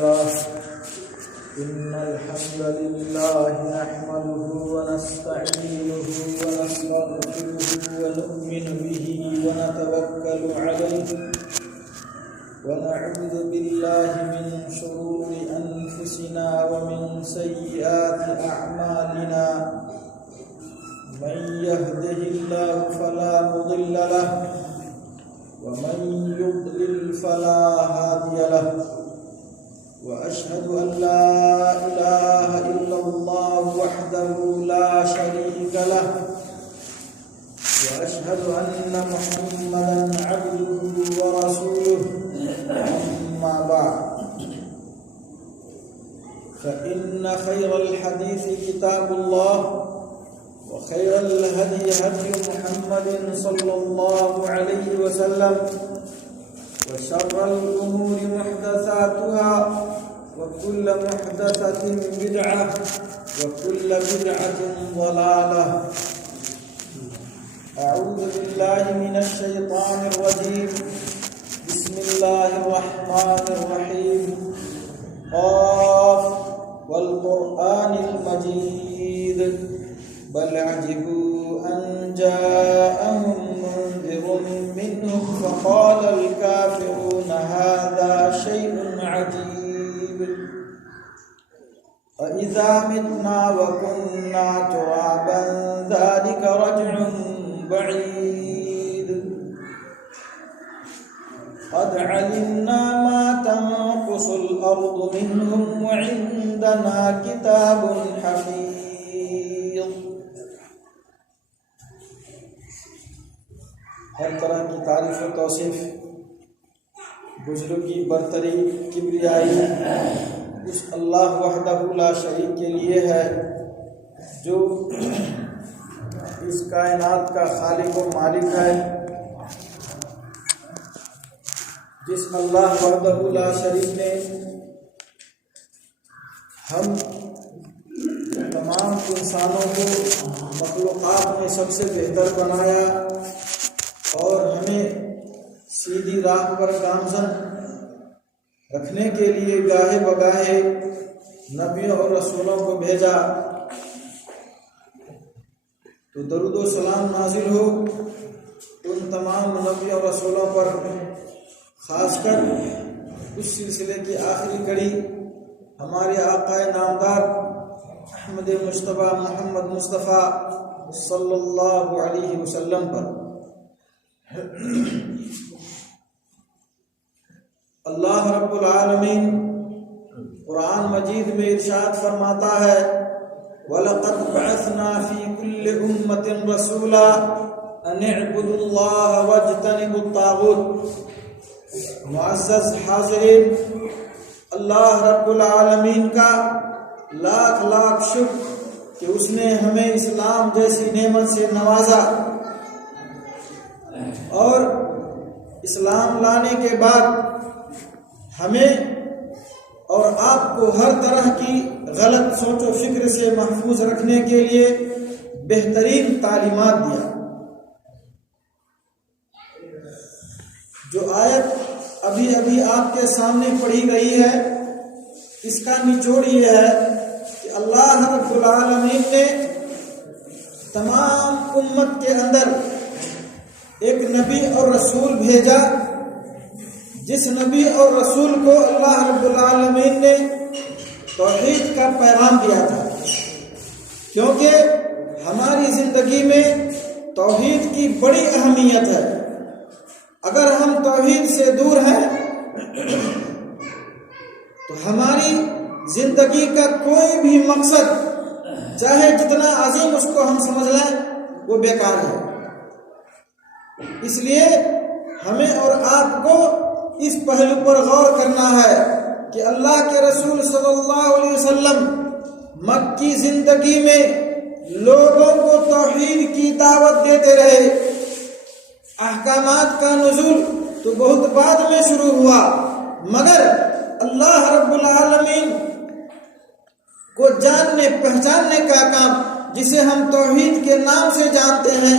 لله إن الحمد لله نحمده ونستعينه ونستغفره ونؤمن به ونتوكل عليه ونعوذ بالله من شرور أنفسنا ومن سيئات أعمالنا من يهده الله فلا مضل له ومن يضلل فلا هادي له وأشهد أن لا إله إلا الله وحده لا شريك له وأشهد أن محمدا عبده ورسوله أما بعد فإن خير الحديث كتاب الله وخير الهدي هدي محمد صلى الله عليه وسلم وشر الأمور محدثاتها وكل محدثة بدعة وكل بدعة ضلالة. أعوذ بالله من الشيطان الرجيم. بسم الله الرحمن الرحيم. قاف والقرآن المجيد بل عجبوا أن جاءهم منذر منهم فقال الكافرون هذا شيء عجيب أإذا متنا وكنا ترابا ذلك رجع بعيد قد علمنا ما تنقص الأرض منهم وعندنا كتاب حفيظ. ہر طرح کی تعریف و توصیف بزرگی برتری کبریائی اس اللہ وحدہ لا شریک کے لیے ہے جو اس کائنات کا خالق و مالک ہے. جس اللہ وحدہ لا شریک نے ہم تمام انسانوں کو مخلوقات میں سب سے بہتر بنایا اور ہمیں سیدھی راہ پر گامزن رکھنے کے لیے گاہے بگاہے نبیوں اور رسولوں کو بھیجا. تو درود و سلام نازل ہو ان تمام نبیوں اور رسولوں پر، خاص کر اس سلسلے کی آخری کڑی ہمارے آقا نامدار احمد مجتبیٰ محمد مصطفیٰ صلی اللہ علیہ وسلم پر. اللہ رب العالمین قرآن مجید میں ارشاد فرماتا ہے وَلَقَدْ بَعَثْنَا فِي كُلِّ أُمَّةٍ رَسُولًا أَنِ اعْبُدُوا اللَّهَ وَاجْتَنِبُوا الطَّاغُوتَ. معزز حاضرین، اللہ رب العالمین کا لاکھ لاکھ شکر کہ اس نے ہمیں اسلام جیسی نعمت سے نوازا اور اسلام لانے کے بعد ہمیں اور آپ کو ہر طرح کی غلط سوچ و فکر سے محفوظ رکھنے کے لیے بہترین تعلیمات دیا. جو آیت ابھی آپ کے سامنے پڑھی گئی ہے اس کا نچوڑ یہ ہے کہ اللہ رب العالمین نے تمام امت کے اندر ایک نبی اور رسول بھیجا جس نبی اور رسول کو اللہ رب العالمین نے توحید کا پیغام دیا تھا، کیونکہ ہماری زندگی میں توحید کی بڑی اہمیت ہے. اگر ہم توحید سے دور ہیں تو ہماری زندگی کا کوئی بھی مقصد چاہے جتنا عظیم اس کو ہم سمجھ لیں وہ بیکار ہے. اس لیے ہمیں اور آپ کو اس پہلو پر غور کرنا ہے کہ اللہ کے رسول صلی اللہ علیہ وسلم مکی زندگی میں لوگوں کو توحید کی دعوت دیتے رہے. احکامات کا نزول تو بہت بعد میں شروع ہوا، مگر اللہ رب العالمین کو جاننے پہچاننے کا کام جسے ہم توحید کے نام سے جانتے ہیں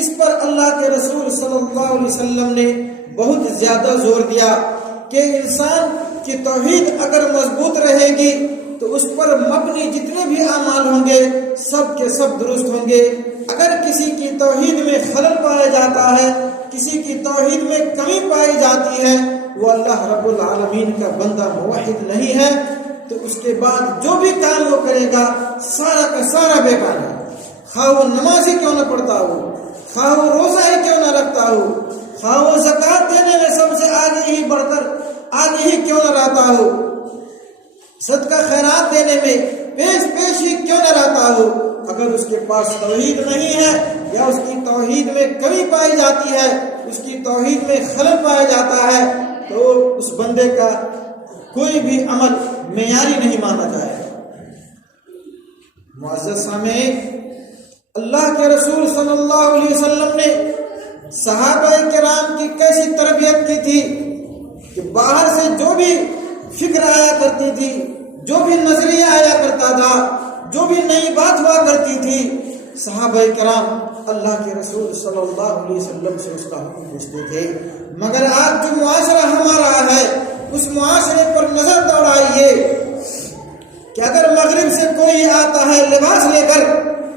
اس پر اللہ کے رسول صلی اللہ علیہ وسلم نے بہت زیادہ زور دیا کہ انسان کی توحید اگر مضبوط رہے گی تو اس پر مبنی جتنے بھی اعمال ہوں گے سب کے سب درست ہوں گے۔ اگر کسی کی توحید میں خلل پایا جاتا ہے، کسی کی توحید میں کمی پائی جاتی ہے، وہ اللہ رب العالمین کا بندہ موحد نہیں ہے، تو اس کے بعد جو بھی کام وہ کرے گا سارا کا سارا بیکار ہے۔ خواہ وہ نماز ہی کیوں نہ پڑھتا ہو، خواہ وہ روزہ ہی کیوں نہ رکھتا ہو، خواہ وہ زکوٰۃ دینے میں سب سے آگے ہی بڑھ کر آگے ہی کیوں نہ رہتا ہو، صدقہ خیرات دینے میں پیش ہی کیوں نہ رہتا ہو، اگر اس کے پاس توحید نہیں ہے یا اس کی توحید میں کمی پائی جاتی ہے، اس کی توحید میں خلل پایا جاتا ہے، تو اس بندے کا کوئی بھی عمل معیاری نہیں مانا جائے گا۔ معزز سامعین، اللہ کے رسول صلی اللہ علیہ وسلم نے صحابہ کرام کی کیسی تربیت کی تھی کہ باہر سے جو بھی فکر آیا کرتی تھی، جو بھی نظریہ آیا کرتا تھا، جو بھی نئی بات ہوا کرتی تھی، صحابہ کرام اللہ کے رسول صلی اللہ علیہ وسلم سے اس کا حکم پوچھتے تھے۔ مگر آج جو معاشرہ ہمارا ہے اس معاشرے پر نظر دوڑائیے کہ اگر مغرب سے کوئی آتا ہے لباس لے کر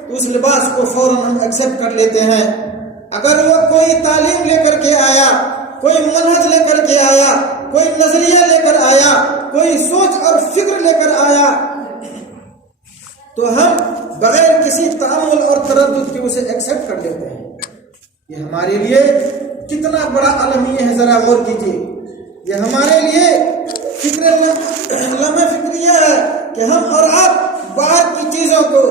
تو اس لباس کو فوراً ہم ایکسیپٹ کر لیتے ہیں۔ اگر وہ کوئی تعلیم لے کر کے آیا، کوئی منہج لے کر کے آیا، کوئی نظریہ لے کر آیا، کوئی سوچ اور فکر لے کر آیا، تو ہم بغیر کسی تعامل اور تردد کے اسے ایکسیپٹ کر لیتے ہیں۔ یہ ہمارے لیے کتنا بڑا المیہ ہے، ذرا غور کیجیے۔ یہ ہمارے لیے لمحہ فکریہ ہے کہ ہم اور آپ باہر کی چیزوں کو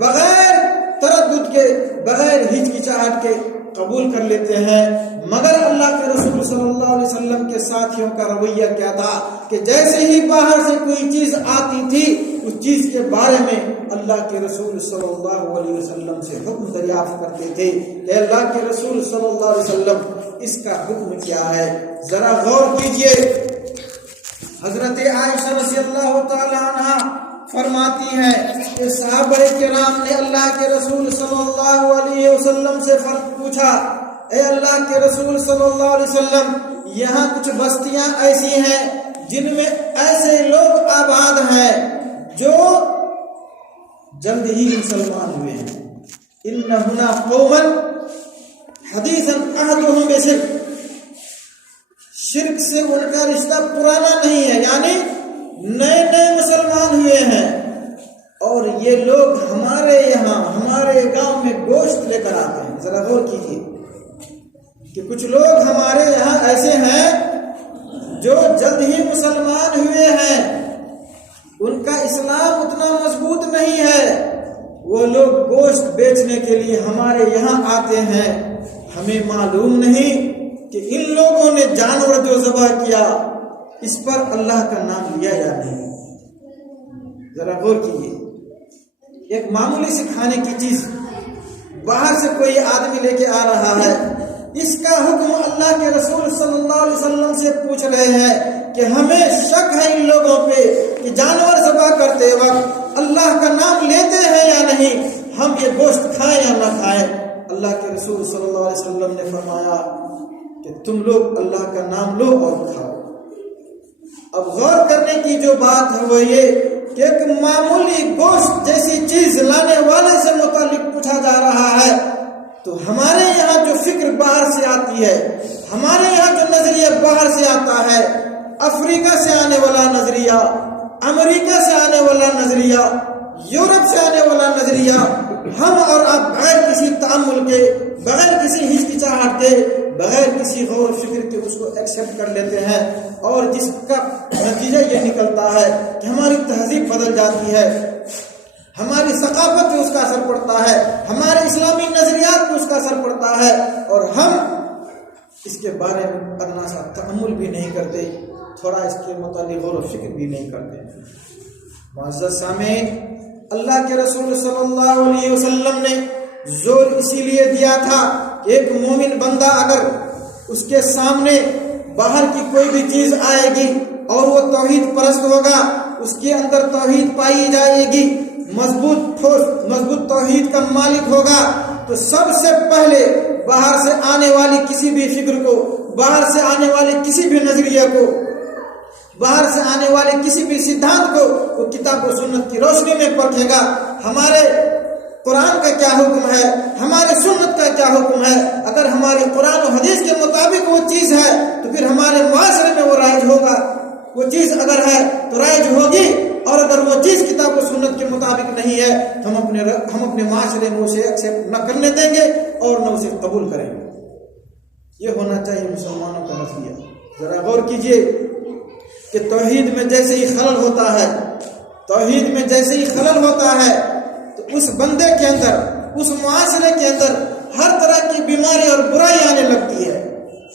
بغیر تردد کے، بغیر ہچکچاہٹ کے قبول کر لیتے ہیں۔ مگر اللہ کے رسول صلی اللہ علیہ وسلم کے ساتھیوں کا رویہ کیا تھا کہ جیسے ہی باہر سے کوئی چیز آتی تھی اس چیز کے بارے میں اللہ کے رسول صلی اللہ علیہ وسلم سے حکم دریافت کرتے تھے کہ اللہ کے رسول صلی اللہ علیہ وسلم اس کا حکم کیا ہے۔ ذرا غور کیجئے، حضرت عائشہ رضی اللہ تعالی عنہا فرماتی ہے کہ صحابہ کرام نے اللہ کے رسول صلی اللہ علیہ وسلم سے پوچھا، اے اللہ کے رسول صلی اللہ علیہ وسلم، یہاں کچھ بستیاں ایسی ہیں جن میں ایسے لوگ آباد ہیں جو جلد ہی مسلمان ہوئے ہیں، ان ہنا قوما حدیثا عہدہم بشرک، شرک سے ان کا رشتہ پرانا نہیں ہے، یعنی نئے نئے مسلمان ہوئے ہیں، اور یہ لوگ ہمارے یہاں ہمارے گاؤں میں گوشت لے کر آتے ہیں۔ ذرا غور کیجیے کہ کچھ لوگ ہمارے یہاں ایسے ہیں جو جلد ہی مسلمان ہوئے ہیں، ان کا اسلام اتنا مضبوط نہیں ہے، وہ لوگ گوشت بیچنے کے لیے ہمارے یہاں آتے ہیں۔ ہمیں معلوم نہیں کہ ان لوگوں نے جانور جو ذبح کیا اس پر اللہ کا نام لیا یا نہیں۔ ذرا غور کیجیے، ایک معمولی سی کھانے کی چیز باہر سے کوئی آدمی لے کے آ رہا ہے، اس کا حکم اللہ کے رسول صلی اللہ علیہ وسلم سے پوچھ رہے ہیں کہ ہمیں شک ہے ان لوگوں پہ کہ جانور ذبح کرتے وقت اللہ کا نام لیتے ہیں یا نہیں، ہم یہ گوشت کھائیں یا نہ کھائیں۔ اللہ کے رسول صلی اللہ علیہ وسلم نے فرمایا کہ تم لوگ اللہ کا نام لو اور کھاؤ۔ اب غور کرنے کی جو بات ہے وہ یہ کہ ایک معمولی گوشت جیسی چیز لانے والے سے متعلق پوچھا جا رہا ہے، تو ہمارے یہاں جو فکر باہر سے آتی ہے، ہمارے یہاں جو نظریہ باہر سے آتا ہے، افریقہ سے آنے والا نظریہ، امریکہ سے آنے والا نظریہ، یورپ سے آنے والا نظریہ، ہم اور آپ بغیر کسی تعامل کے، بغیر کسی ہچکچاہٹ کے، بغیر کسی غور و فکر کے اس کو ایکسیپٹ کر لیتے ہیں، اور جس کا نتیجہ یہ نکلتا ہے کہ ہماری تہذیب بدل جاتی ہے، ہماری ثقافت پہ اس کا اثر پڑتا ہے، ہمارے اسلامی نظریات پہ اس کا اثر پڑتا ہے، اور ہم اس کے بارے میں ادنا سا تأمل بھی نہیں کرتے، تھوڑا اس کے متعلق غور و فکر بھی نہیں کرتے۔ معزز سامعین، اللہ کے رسول صلی اللہ علیہ وسلم نے زور اسی لیے دیا تھا کہ ایک مومن بندہ اگر اس کے سامنے باہر کی کوئی بھی چیز آئے گی اور وہ توحید پرست ہوگا، اس کے اندر توحید پائی جائے گی، مضبوط توحید کا مالک ہوگا، تو سب سے پہلے باہر سے آنے والی کسی بھی فکر کو، باہر سے آنے والے کسی بھی نظریے کو باہر سے آنے والے کسی بھی سدھانت کو وہ کتاب و سنت کی روشنی میں پرکھے گا. ہمارے قرآن کا کیا حکم ہے, ہمارے سنت کا کیا حکم ہے. اگر ہمارے قرآن و حدیث کے مطابق وہ چیز ہے تو پھر ہمارے معاشرے میں وہ رائج ہوگا. وہ چیز اگر ہے تو رائج ہوگی, اور اگر وہ چیز کتاب و سنت کے مطابق نہیں ہے تو ہم اپنے معاشرے میں اسے ایکسیپٹ نہ کرنے دیں گے اور نہ اسے قبول کریں گے. یہ ہونا چاہیے مسلمانوں کا نظریہ. ذرا غور کیجئے کہ توحید میں جیسے ہی خلل ہوتا ہے, توحید میں جیسے ہی خلل ہوتا ہے تو اس بندے کے اندر, اس معاشرے کے اندر ہر طرح کی بیماری اور برائی آنے لگتی ہے.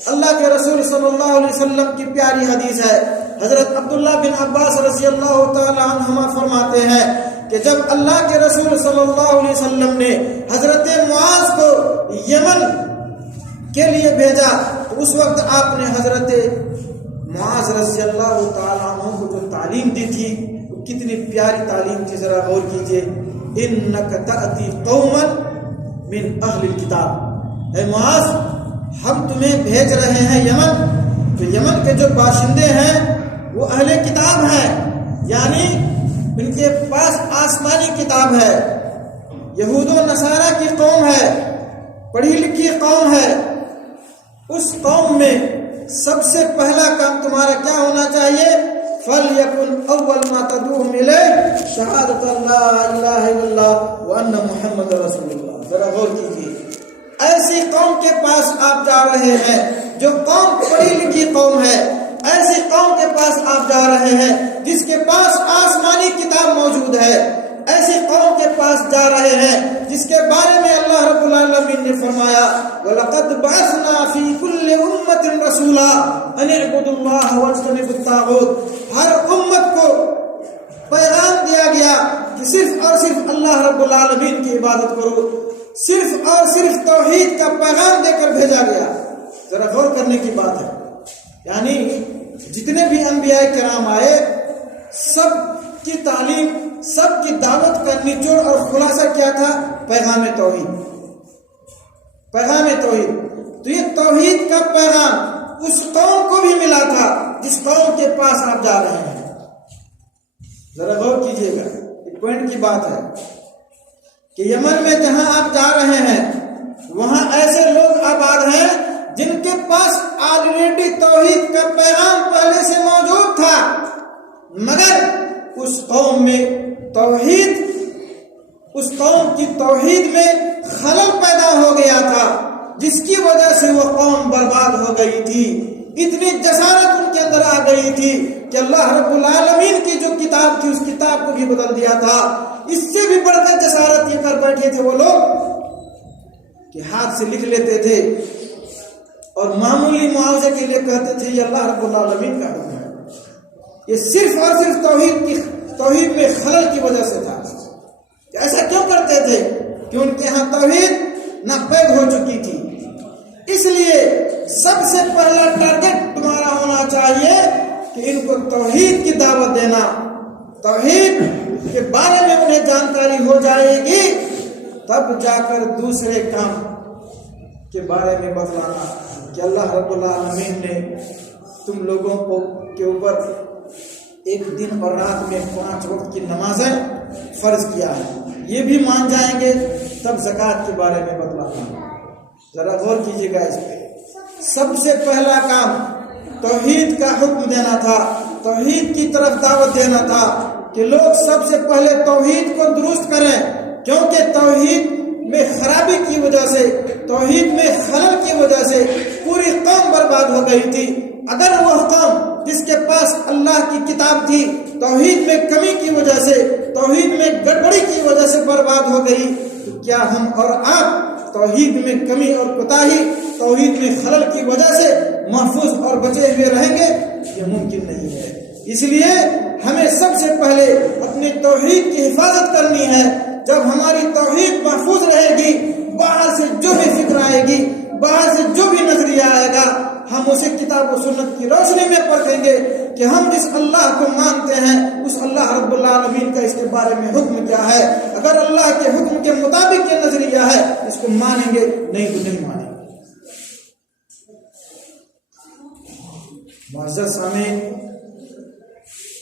اللہ کے رسول صلی اللہ علیہ وسلم کی پیاری حدیث ہے. حضرت عبداللہ بن عباس رضی اللہ تعالی عنہما فرماتے ہیں کہ جب اللہ کے رسول صلی اللہ علیہ وسلم نے حضرت معاذ کو یمن کے لیے بھیجا تو اس وقت آپ نے حضرت معاذ رضی اللہ تعالی عنہ کو جو تعلیم دی تھی وہ کتنی پیاری تعلیم تھی. ذرا غور کیجئے. انک تأتی قوما من اہل الکتاب, اے معاذ ہم تمہیں بھیج رہے ہیں یمن. تو یمن کے جو باشندے ہیں وہ اہل کتاب ہیں, یعنی ان کے پاس آسمانی کتاب ہے. یہود و نصارہ کی قوم ہے, پڑھی لکھی قوم ہے. اس قوم میں سب سے پہلا کام تمہارا کیا ہونا چاہیے؟ فَلْيَكُنْ أَوَّلْ مَا تَدْعُوهُمْ إِلَيْهِ شَهَادَةَ لَا إِلَٰهَ إِلَّا اللَّهُ وَأَنَّ مُحَمَّدًا رَسُولُ اللَّهِ. ذرا غور کیجیے. ایسی قوم کے پاس آپ جا رہے ہیں جو قوم پڑھی لکھی قوم ہے, ایسی قوم کے پاس آپ جا رہے ہیں جس کے پاس آسمانی کتاب موجود ہے, ایسی قوم کے پاس جا رہے ہیں جس کے بارے میں اللہ رب العالمین نے فرمایا وَلَقَدْ بَعَثْنَا فِي كُلِّ أُمَّةٍ رَسُولًا أَنِ اعْبُدُوا اللَّهَ وَاجْتَنِبُوا الطَّاغُوتَ. ہر امت کو پیغام دیا گیا کہ صرف اور صرف اللہ رب العالمین کی عبادت کرو, صرف اور صرف توحید کا پیغام دے کر بھیجا گیا. ذرا غور کرنے کی بات ہے. یعنی جتنے بھی انبیاء کرام آئے سب کی تعلیم, سب کی دعوت کا نچوڑ اور خلاصہ کیا تھا؟ پیغام توحید. پیغام توحید. تو یہ توحید کا پیغام اس قوم کو بھی ملا تھا جس قوم کے پاس آپ جا رہے ہیں. ذرا غور کیجئے گا, ایک پوائنٹ کی بات ہے کہ یمن میں جہاں آپ جا رہے ہیں وہاں ایسے لوگ آباد ہیں جن کے پاس آلریڈی توحید کا پیغام پہلے سے موجود تھا, مگر اس قوم میں توحید, اس قوم کی توحید میں خلل پیدا ہو گیا تھا جس کی وجہ سے وہ قوم برباد ہو گئی تھی. اتنی جسارت ان کے اندر آ گئی تھی کہ اللہ رب العالمین کی جو کتاب تھی اس کتاب کو بھی بدل دیا تھا. اس سے بھی بڑھ کر جسارت یہ کر بیٹھے تھے وہ لوگ کہ ہاتھ سے لکھ لیتے تھے اور معمولی معاوضے کے لیے کہتے تھے یہ اللہ رب العالمین کا حکم ہے. یہ صرف اور صرف توحید میں خلل کی وجہ سے تھا. ایسا کیوں کرتے تھے؟ کہ ان کے ہاں توحید ناپید ہو چکی تھی. اس لیے سب سے پہلا ٹارگٹ تمہارا ہونا چاہیے کہ ان کو توحید کی دعوت دینا. توحید کے بارے میں انہیں جانکاری ہو جائے گی تب جا کر دوسرے کام کے بارے میں بتلانا کہ اللہ رب العالمین نے تم لوگوں کو کے اوپر ایک دن اور رات میں 5 وقت کی نمازیں فرض کیا ہے. یہ بھی مان جائیں گے تب زکوٰۃ کے بارے میں بتلانا. ذرا غور کیجیے گا اس پہ. سب سے پہلا کام توحید کا حکم دینا تھا, توحید کی طرف دعوت دینا تھا کہ لوگ سب سے پہلے توحید کو درست کریں, کیونکہ توحید میں خرابی کی وجہ سے, توحید میں خلل کی وجہ سے پوری قوم برباد ہو گئی تھی. اگر وہ قوم جس کے پاس اللہ کی کتاب تھی توحید میں کمی کی وجہ سے, توحید میں گڑبڑی کی وجہ سے برباد ہو گئی, تو کیا ہم اور آپ توحید میں کمی اور کوتاہی, توحید میں خلل کی وجہ سے محفوظ اور بچے ہوئے رہیں گے؟ یہ ممکن نہیں ہے. اس لیے ہمیں سب سے پہلے اپنی توحید کی حفاظت کرنی ہے. جب ہماری توحید محفوظ رہے گی, باہر سے جو بھی فکر آئے گی, باہر سے جو بھی نظریہ آئے گا, ہم اسے کتاب و سنت کی روشنی میں پرکھیں گے کہ ہم جس اللہ کو مانتے ہیں اس اللہ رب العالمین کا اس کے بارے میں حکم کیا ہے. اگر اللہ کے حکم کے مطابق یہ نظریہ ہے اس کو مانیں گے, نہیں تو نہیں مانیں گے. معزز سامعین,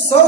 100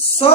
100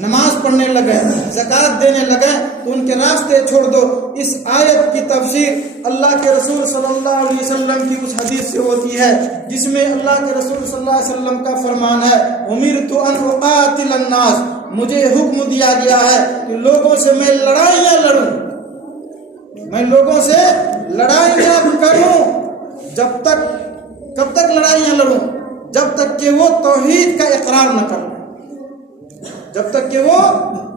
نماز پڑھنے لگے، زکوٰۃ دینے لگے تو ان کے راستے چھوڑ دو۔ اس آیت کی تفسیر اللہ کے رسول صلی اللہ علیہ وسلم کی اس حدیث سے ہوتی ہے جس میں اللہ کے رسول صلی اللہ علیہ وسلم کا فرمان ہے، امرت ان اقاتل الناس، مجھے حکم دیا گیا ہے کہ لوگوں سے میں لڑائیاں لڑوں، میں لوگوں سے لڑائیاں کروں، کب تک لڑائیاں لڑوں؟ جب تک کہ وہ توحید کا اقرار نہ کر لیں، جب تک کہ وہ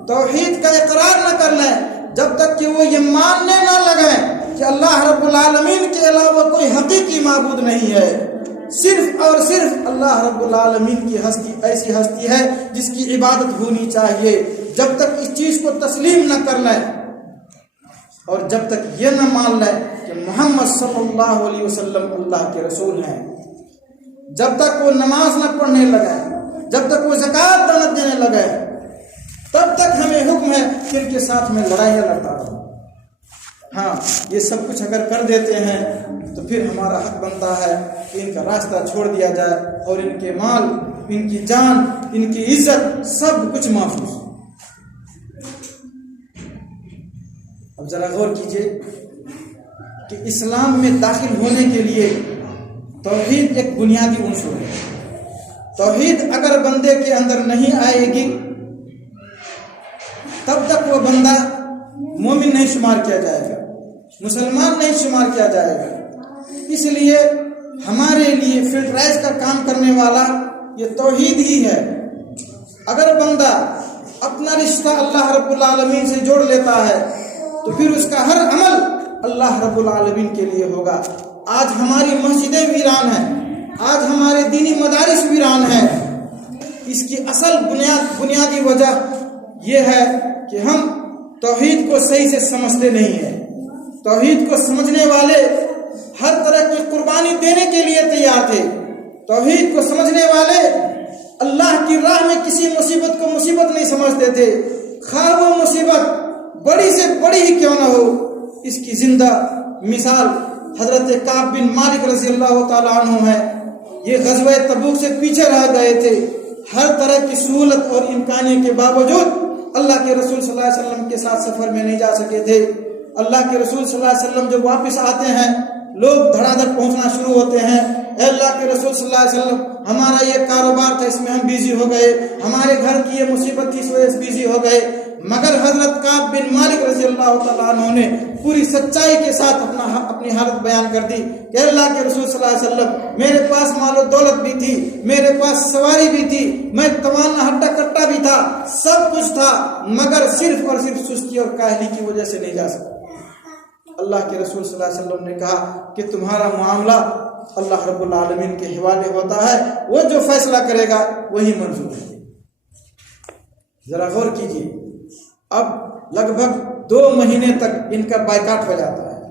توحید کا اقرار نہ کر لیں، جب تک کہ وہ یہ ماننے نہ لگیں کہ اللہ رب العالمین کے علاوہ کوئی حقیقی معبود نہیں ہے، صرف اور صرف اللہ رب العالمین کی ہستی ایسی ہستی ہے جس کی عبادت ہونی چاہیے، جب تک اس چیز کو تسلیم نہ کر لیں اور جب تک یہ نہ مان لیں کہ محمد صلی اللہ علیہ وسلم اللہ کے رسول ہیں، جب تک وہ نماز نہ پڑھنے لگے، جب تک وہ زکوٰۃ نہ دینے لگے، تب تک ہمیں حکم ہے کہ ان کے ساتھ میں لڑائیاں لڑتا رہوں۔ ہاں، یہ سب کچھ اگر کر دیتے ہیں تو پھر ہمارا حق بنتا ہے کہ ان کا راستہ چھوڑ دیا جائے اور ان کے مال، ان کی جان، ان کی عزت سب کچھ محفوظ۔ اب ذرا غور کیجئے کہ اسلام میں داخل ہونے کے لیے توحید ایک بنیادی عنصر ہے۔ توحید اگر بندے کے اندر نہیں آئے گی تب تک وہ بندہ مومن نہیں شمار کیا جائے گا، مسلمان نہیں شمار کیا جائے گا۔ اس لیے ہمارے لیے فلٹرائز کا کام کرنے والا یہ توحید ہی ہے۔ اگر بندہ اپنا رشتہ اللہ رب العالمین سے جوڑ لیتا ہے تو پھر اس کا ہر عمل اللہ رب العالمین کے لیے ہوگا۔ آج ہماری مسجدیں ویران ہیں، آج ہمارے دینی مدارس ویران ہیں، اس کی اصل بنیادی وجہ یہ ہے کہ ہم توحید کو صحیح سے سمجھتے نہیں ہیں۔ توحید کو سمجھنے والے ہر طرح کی قربانی دینے کے لیے تیار تھے۔ توحید کو سمجھنے والے اللہ کی راہ میں کسی مصیبت کو مصیبت نہیں سمجھتے تھے، خواہ وہ مصیبت بڑی سے بڑی ہی کیوں نہ ہو۔ اس کی زندہ مثال حضرت کعب بن مالک رضی اللہ تعالیٰ عنہ ہے۔ یہ غزوہ تبوک سے پیچھے رہ گئے تھے، ہر طرح کی سہولت اور امکانیت کے باوجود اللہ کے رسول صلی اللہ علیہ وسلم کے ساتھ سفر میں نہیں جا سکے تھے۔ اللہ کے رسول صلی اللہ علیہ وسلم جب واپس آتے ہیں لوگ دھڑا دھڑ پہنچنا شروع ہوتے ہیں، اے اللہ کے رسول صلی اللہ علیہ وسلم ہمارا یہ کاروبار تھا اس میں ہم بیزی ہو گئے، ہمارے گھر کی یہ مصیبت تھی اس وجہ سے بیزی ہو گئے۔ مگر حضرت کعب بن مالک رضی اللہ تعالیٰ عنہ نے پوری سچائی کے ساتھ اپنی حالت بیان کر دی کہ اللہ کے رسول صلی اللہ علیہ وسلم میرے پاس مال و دولت بھی تھی، میرے پاس سواری بھی تھی، میں توانا ہٹا کٹا بھی تھا، سب کچھ تھا، مگر صرف اور صرف سستی اور کاہلی کی وجہ سے نہیں جا سکتا۔ اللہ کے رسول صلی اللہ علیہ وسلم نے کہا کہ تمہارا معاملہ اللہ رب العالمین کے حوالے ہوتا ہے، وہ جو فیصلہ کرے گا وہی منظور ہے۔ ذرا غور کیجیے، اب لگ بھگ 2 مہینے تک ان کا بائیکاٹ ہو جاتا ہے۔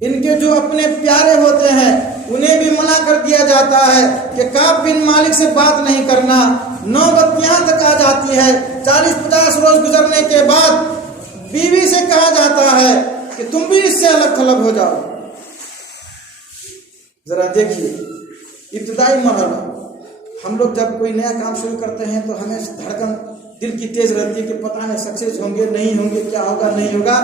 ان کے جو اپنے پیارے ہوتے ہیں انہیں بھی منع کر دیا جاتا ہے کہ کعب بن مالک سے بات نہیں کرنا۔ نوبت یہاں تک آ جاتی ہے 40-50 روز گزرنے کے بعد بیوی سے کہا جاتا ہے کہ تم بھی اس سے الگ تھلگ ہو جاؤ۔ ذرا دیکھیے ابتدائی مرحلہ، ہم لوگ جب کوئی نیا کام شروع کرتے ہیں تو ہمیں دھڑکن دل کی تیز رہتی ہے کہ پتہ نہیں سکسیس ہوں گے نہیں ہوں گے، کیا ہوگا نہیں ہوگا۔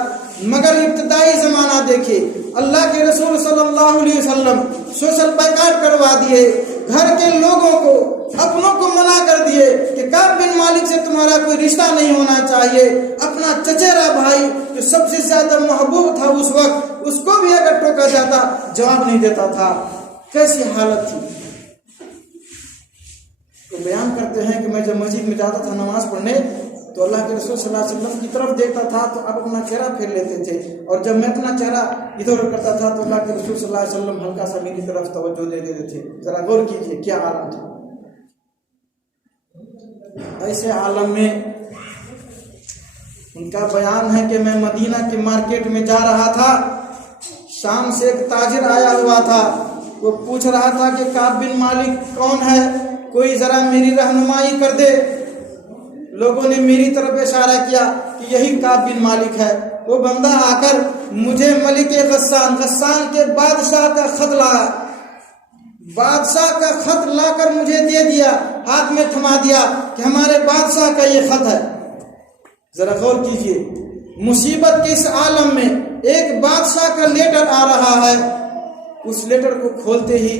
مگر ابتدائی زمانہ دیکھیے، اللہ کے رسول صلی اللہ علیہ وسلم سوشل بائیکاٹ کروا دیے، گھر کے لوگوں کو اپنوں کو منع کر دیے کہ کعب بن مالک سے تمہارا کوئی رشتہ نہیں ہونا چاہیے۔ اپنا چچیرا بھائی جو سب سے زیادہ محبوب تھا اس وقت، اس کو بھی اگر ٹوکا جاتا جواب نہیں دیتا تھا۔ کیسی حالت تھی۔ تو بیان کرتے ہیں کہ میں جب مسجد میں جاتا تھا نماز پڑھنے تو اللہ کے رسول صلی اللہ علیہ وسلم کی طرف دیکھتا تھا تو اب اپنا چہرہ پھیر لیتے تھے، اور جب میں اپنا چہرہ ادھر کرتا تھا تو اللہ کے رسول صلی اللہ علیہ وسلم ہلکا سا میری طرف توجہ دے دیتے تھے۔ ذرا غور کیجیے کیا عالم تھا۔ ایسے عالم میں ان کا بیان ہے کہ میں مدینہ کے مارکیٹ میں جا رہا تھا، شام سے ایک تاجر آیا ہوا تھا، وہ پوچھ رہا تھا کہ کعب بن مالک کون ہے، کوئی ذرا میری رہنمائی کر دے۔ لوگوں نے میری طرف اشارہ کیا کہ یہی کعب بن مالک ہے۔ وہ بندہ آ کر مجھے ملک غسان کے بادشاہ کا خط لایا۔ بادشاہ کا خط لا کر مجھے دے دیا، ہاتھ میں تھما دیا کہ ہمارے بادشاہ کا یہ خط ہے۔ ذرا غور کیجئے، مصیبت کے اس عالم میں ایک بادشاہ کا لیٹر آ رہا ہے، اس لیٹر کو کھولتے ہی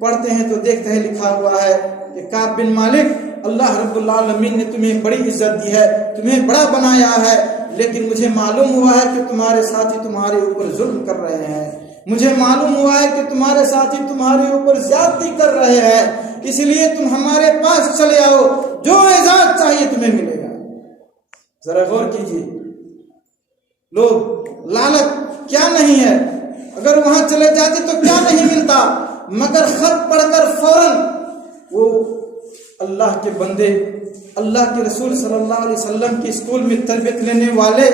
پڑھتے ہیں تو دیکھتے ہیں لکھا ہوا ہے کہ کعب بن مالک، اللہ رب العالمین نے تمہیں بڑی عزت دی ہے، تمہیں بڑا بنایا ہے، لیکن مجھے معلوم ہوا ہے کہ تمہارے ساتھی تمہارے اوپر ظلم کر رہے ہیں، مجھے معلوم ہوا ہے کہ تمہارے ساتھی تمہارے اوپر زیادتی کر رہے ہیں، اس لیے تم ہمارے پاس چلے آؤ، جو اعزاز چاہیے تمہیں ملے گا۔ ذرا غور کیجیے، لوگ لالچ کیا نہیں ہے، اگر وہاں چلے جاتے تو کیا نہیں ملتا، مگر خط پڑھ کر فوراً وہ اللہ کے بندے، اللہ کے رسول صلی اللہ علیہ وسلم کے اسکول میں تربیت لینے والے،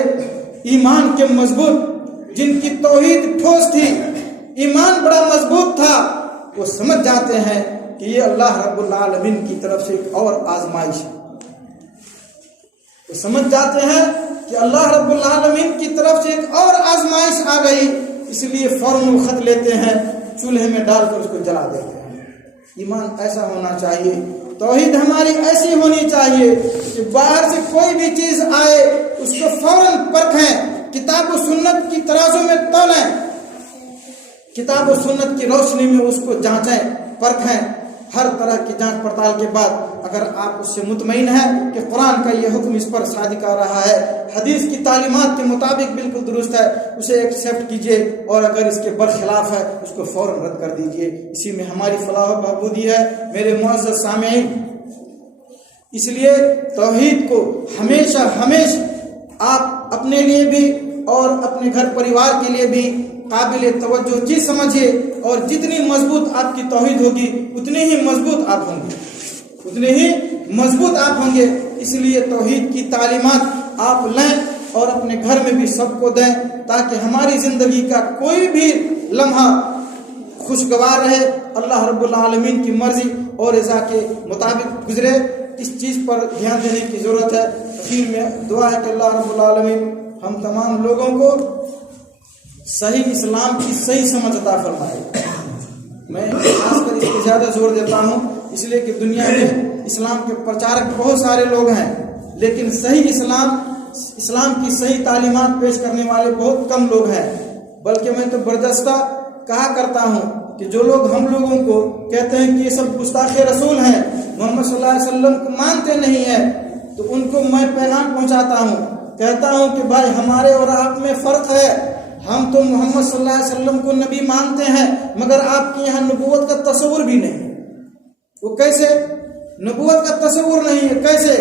ایمان کے مضبوط، جن کی توحید ٹھوس تھی، ایمان بڑا مضبوط تھا، وہ سمجھ جاتے ہیں کہ یہ اللہ رب العالمین کی طرف سے ایک اور آزمائش ہے۔ وہ سمجھ جاتے ہیں کہ اللہ رب العالمین کی طرف سے ایک اور آزمائش آ گئی، اس لیے فوراً وہ خط لیتے ہیں، چولہے میں ڈال کر اس کو جلا دیتے ہیں۔ ایمان ایسا ہونا چاہیے، توحید ہماری ایسی ہونی چاہیے کہ باہر سے کوئی بھی چیز آئے اس کو فوراً پرکھیں، کتاب و سنت کی ترازو میں تولیں، کتاب و سنت کی روشنی میں اس کو جانچیں، پرکھیں، ہر طرح کی جانچ پڑتال کے بعد اگر آپ اس سے مطمئن ہیں کہ قرآن کا یہ حکم اس پر صادق آ رہا ہے، حدیث کی تعلیمات کے مطابق بالکل درست ہے، اسے ایکسیپٹ کیجئے، اور اگر اس کے برخلاف ہے اس کو فوراً رد کر دیجئے۔ اسی میں ہماری فلاح و بہبودی ہے میرے معزز سامعین۔ اس لیے توحید کو ہمیشہ آپ اپنے لیے بھی اور اپنے گھر پریوار کے لیے بھی قابل توجہ چیز سمجھیے، اور جتنی مضبوط آپ کی توحید ہوگی اتنے ہی مضبوط آپ ہوں گے، اس لیے توحید کی تعلیمات آپ لیں اور اپنے گھر میں بھی سب کو دیں، تاکہ ہماری زندگی کا کوئی بھی لمحہ خوشگوار رہے، اللہ رب العالمین کی مرضی اور رضا کے مطابق گزرے۔ اس چیز پر دھیان دینے کی ضرورت ہے۔ اخیر میں دعا ہے کہ اللہ رب العالمین ہم تمام لوگوں کو صحیح اسلام کی صحیح سمجھ عطا فرمائے۔ میں خاص کر اس پہ زیادہ زور دیتا ہوں اس لیے کہ دنیا میں اسلام کے پرچارک بہت سارے لوگ ہیں، لیکن صحیح اسلام کی صحیح تعلیمات پیش کرنے والے بہت کم لوگ ہیں۔ بلکہ میں تو بردستہ کہا کرتا ہوں کہ جو لوگ ہم لوگوں کو کہتے ہیں کہ یہ سب گستاخ رسول ہیں، محمد صلی اللہ علیہ وسلم کو مانتے نہیں ہیں، تو ان کو میں پیغام پہنچاتا ہوں، کہتا ہوں کہ بھائی ہمارے اور آپ میں فرق ہے، ہم تو محمد صلی اللہ علیہ وسلم کو نبی مانتے ہیں، مگر آپ کے یہاں نبوت کا تصور بھی نہیں۔ وہ کیسے؟ نبوت کا تصور نہیں ہے، کیسے؟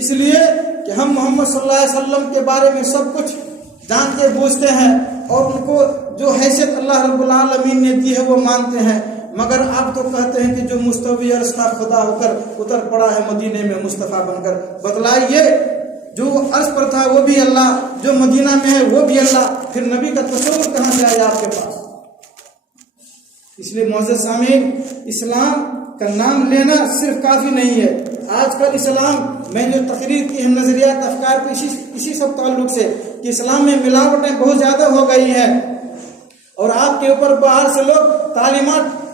اس لیے کہ ہم محمد صلی اللہ علیہ وسلم کے بارے میں سب کچھ جانتے بوجھتے ہیں، اور ان کو جو حیثیت اللہ رب العالمین نے دی ہے وہ مانتے ہیں، مگر آپ تو کہتے ہیں کہ جو مستوی عرش کا خدا ہو کر اتر پڑا ہے مدینے میں مصطفیٰ بن کر، بتلائیے جو عرش پر تھا وہ بھی اللہ، جو مدینہ میں ہے وہ بھی اللہ، پھر نبی کا تصور کہاں سے آیا آپ کے پاس؟ اس لیے معزز سامعین، اسلام کا نام لینا صرف کافی نہیں ہے۔ آج کل اسلام میں جو تقریر کی نظریات افکار پہ اسی سب تعلق سے کہ اسلام میں ملاوٹیں بہت زیادہ ہو گئی ہیں، اور آپ کے اوپر باہر سے لوگ تعلیمات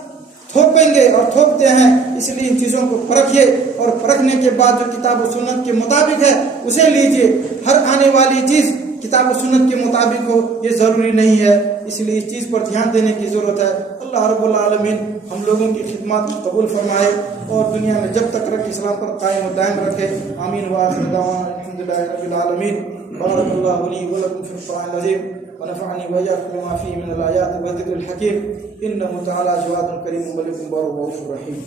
تھوپیں گے اور تھوپتے ہیں، اس لیے ان چیزوں کو پرکھیے، اور پرکھنے کے بعد جو کتاب و سنت کے مطابق ہے اسے لیجئے۔ ہر آنے والی چیز کتاب و سنت کے مطابق ہو یہ ضروری نہیں ہے، اس لیے اس چیز پر دھیان دینے کی ضرورت ہے۔ اللہ رب العالمین ہم لوگوں کی خدمات قبول فرمائے، اور دنیا میں جب تک رکھ اسلام پر قائم و دائم رکھے۔ آمین وآخر دعوانا الحمدللہ رب العالمین۔ بارک اللہ لی ولکم فی القرآن العظیم، ونفعني وإياكم بما فيه من الآيات والذكر الحكيم، إنه تعالى جواد كريم ملك بر رؤوف رحيم۔